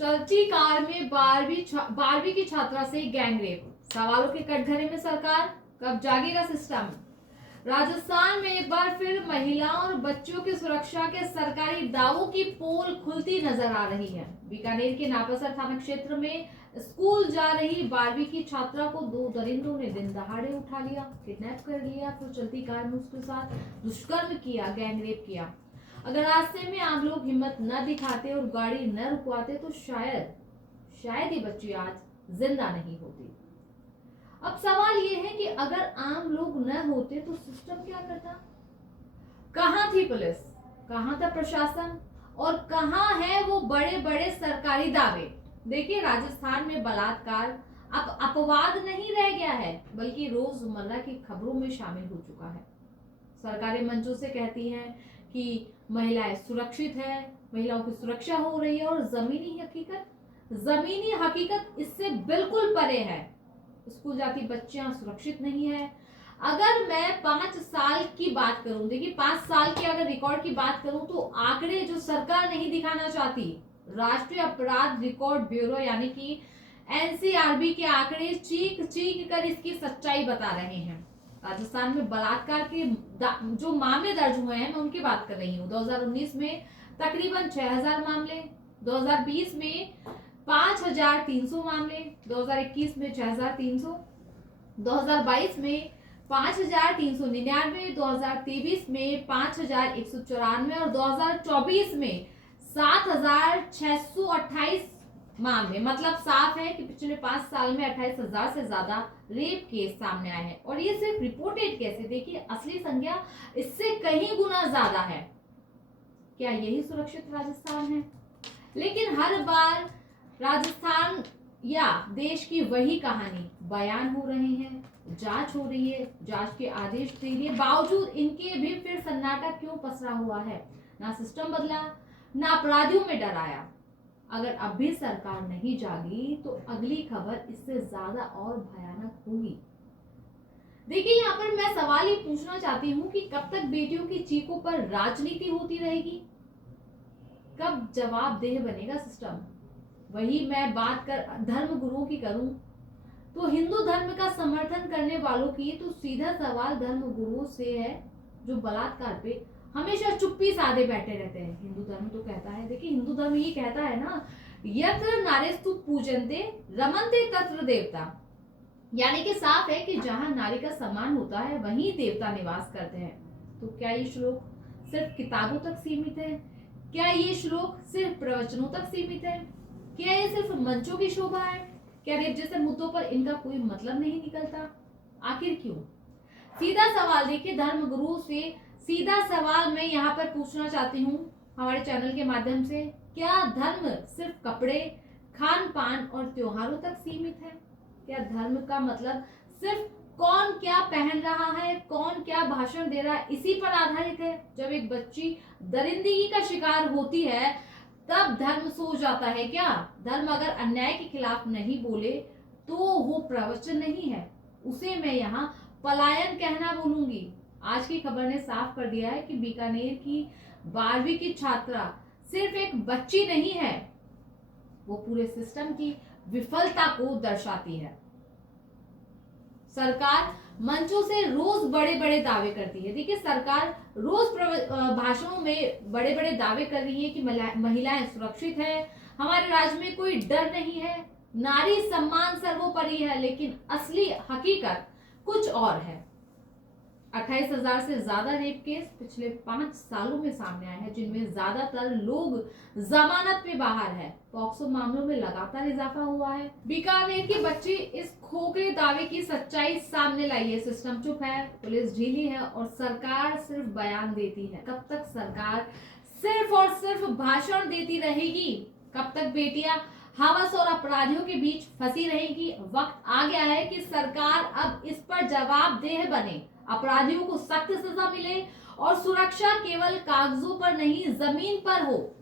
चलती कार में 12वीं की छात्रा से गैंगरेप, सवालों के कटघरे में सरकार, कब जागेगा सिस्टम। राजस्थान में एक बार फिर महिलाओं और बच्चों की सुरक्षा के सरकारी दावों की पोल खुलती नजर आ रही है। बीकानेर के नापासर थाना क्षेत्र में स्कूल जा रही 12वीं की छात्रा को 2 दरिंदों ने दिन दहाड़े उठा लिया, किडनैप कर लिया, फिर चलती कार में उसके साथ दुष्कर्म किया, गैंगरेप किया। अगर रास्ते में आम लोग हिम्मत न दिखाते और गाड़ी न रुकवाते तो शायद ये बच्ची आज जिंदा नहीं होती। अब सवाल ये है कि अगर आम लोग न होते तो सिस्टम क्या करता। कहां थी पुलिस, कहां था प्रशासन और कहां है वो बड़े बड़े सरकारी दावे। देखिए, राजस्थान में बलात्कार अब अपवाद नहीं रह गया है, बल्कि रोजमर्रा की खबरों में शामिल हो चुका है। सरकारी मंचों से कहती हैं कि महिलाएं सुरक्षित है, महिलाओं की सुरक्षा हो रही है, और जमीनी हकीकत इससे बिल्कुल परे है। स्कूल जाती बच्चियां सुरक्षित नहीं है। अगर मैं 5 साल की बात करूं, देखिए 5 साल के अगर रिकॉर्ड की बात करूं तो आंकड़े जो सरकार नहीं दिखाना चाहती, राष्ट्रीय अपराध रिकॉर्ड ब्यूरो यानी कि एनसीआरबी के आंकड़े चीख चीख कर इसकी सच्चाई बता रहे हैं। राजस्थान में बलात्कार के जो मामले दर्ज हुए हैं, मैं उनकी बात कर रही हूँ। 2019 में तकरीबन 6000 मामले, 2020 में 5300 मामले, 2021 में 6300, 2022 में 5399, 2023 में 5194 और 2024 में 7628 मामले। मतलब साफ है कि पिछले 5 साल में 28,000 से ज्यादा रेप केस सामने आए हैं। और ये सिर्फ रिपोर्टेड केस है, देखिए असली संख्या इससे कहीं गुना ज्यादा है। क्या यही सुरक्षित राजस्थान है? लेकिन हर बार राजस्थान या देश की वही कहानी, बयान हो रहे हैं, जांच हो रही है, जांच के आदेश दे दिए, बावजूद इनके भी फिर सन्नाटा क्यों पसरा हुआ है। ना सिस्टम बदला, ना अपराधियों में डर आया। अगर अब भी सरकार नहीं जागी तो अगली खबर इससे ज्यादा और भयानक होगी। देखिए, यहाँ पर मैं सवाल ही पूछना चाहती हूँ कि कब तक बेटियों की चीखों पर राजनीति होती रहेगी, कब जवाबदेह बनेगा सिस्टम। वही मैं बात कर धर्म गुरुओं की करूं तो हिंदू धर्म का समर्थन करने वालों की तो सीधा सवाल धर्म गुरुओं से है, जो बलात्कार पे हमेशा चुप्पी साधे बैठे रहते हैं। हिंदू धर्म तो कहता है, देखिए हिंदू धर्म ये कहता है ना, यत्र नारेस्तु पूजन्ते रमन्ते तत्र देवता, यानी कि साफ है कि जहां नारी का सम्मान होता है वहीं देवता निवास करते हैं। तो क्या ये श्लोक सिर्फ किताबों तक सीमित है? क्या ये श्लोक सिर्फ प्रवचनों तक सीमित है? क्या ये सिर्फ मंचों की शोभा है? क्या रेप जैसे मुद्दों पर इनका कोई मतलब नहीं निकलता? आखिर क्यों? सीधा सवाल, देखिए धर्म गुरु से सीधा सवाल मैं यहाँ पर पूछना चाहती हूँ हमारे चैनल के माध्यम से, क्या धर्म सिर्फ कपड़े, खान पान और त्योहारों तक सीमित है? क्या धर्म का मतलब सिर्फ कौन क्या पहन रहा है, कौन क्या भाषण दे रहा है, इसी पर आधारित है? जब एक बच्ची दरिंदगी का शिकार होती है तब धर्म सो जाता है क्या? धर्म अगर अन्याय के खिलाफ नहीं बोले तो वो प्रवचन नहीं है, उसे मैं यहाँ पलायन कहना बोलूंगी। आज की खबर ने साफ कर दिया है कि बीकानेर की 12वीं की छात्रा सिर्फ एक बच्ची नहीं है, वो पूरे सिस्टम की विफलता को दर्शाती है। सरकार मंचों से रोज बड़े बड़े दावे करती है। देखिए, सरकार रोज भाषणों में बड़े बड़े दावे कर रही है कि महिलाएं सुरक्षित है, हमारे राज्य में कोई डर नहीं है, नारी सम्मान सर्वोपरि है। लेकिन असली हकीकत कुछ और है। 28,000 से ज्यादा रेप केस पिछले 5 सालों में सामने आए हैं, जिनमें ज्यादातर लोग जमानत पे बाहर है। पॉक्सो मामलों में लगातार इजाफा हुआ है। बीकानेर की बच्ची इस खोखले दावे की सच्चाई सामने लाई है। सिस्टम चुप है, पुलिस ढीली है और सरकार सिर्फ बयान देती है। कब तक सरकार सिर्फ और सिर्फ भाषण देती रहेगी? कब तक बेटियां हवस और अपराधियों के बीच फंसी रहेगी? वक्त आ गया है कि सरकार अब इस पर जवाबदेह बने, अपराधियों को सख्त सजा मिले और सुरक्षा केवल कागजों पर नहीं जमीन पर हो।